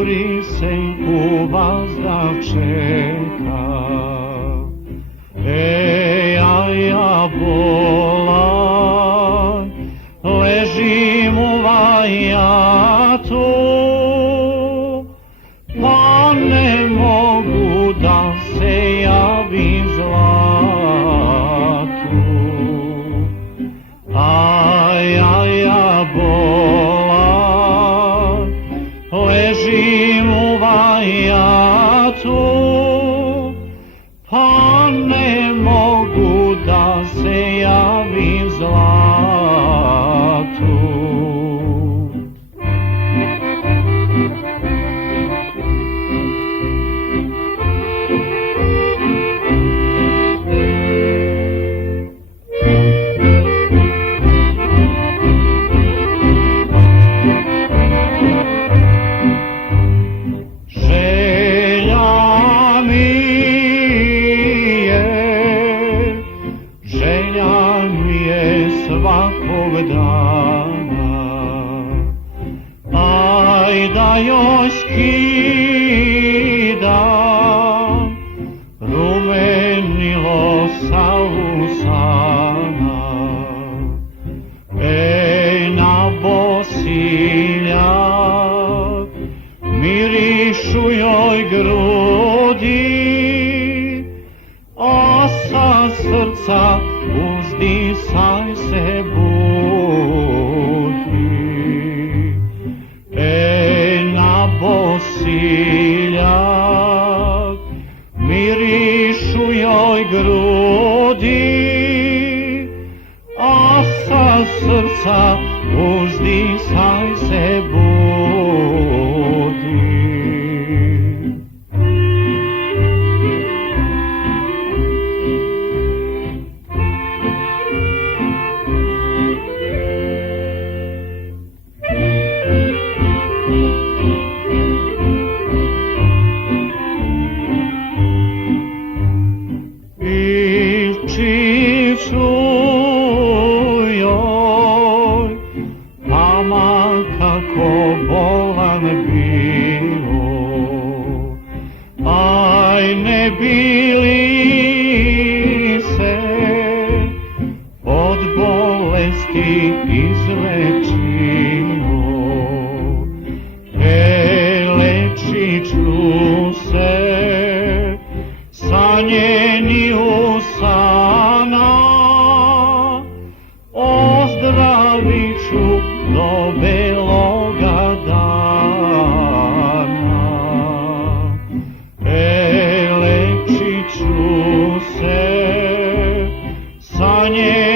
prisenku vazda čeka. Ja bolan, ležim u vajatu, pa ne mogu da se javim zlatu. Ja bolan, ležim u vajatu, pa ne mogu da se javim zlatu. Svakog dana, da joj skidam rumenilo sa usana. Na bosiljak mirišu joj grudi, a sa srca uzdisaj se budi. Na bosiljak mirišu joj grudi, a sa srca uzdisaj se budi. Kako bolan bio, ne bi li se od bolesti izlečio. Lečit ću se sa njenih usana, ozdravit ću do beloga dana. Lečit ću se sa njenim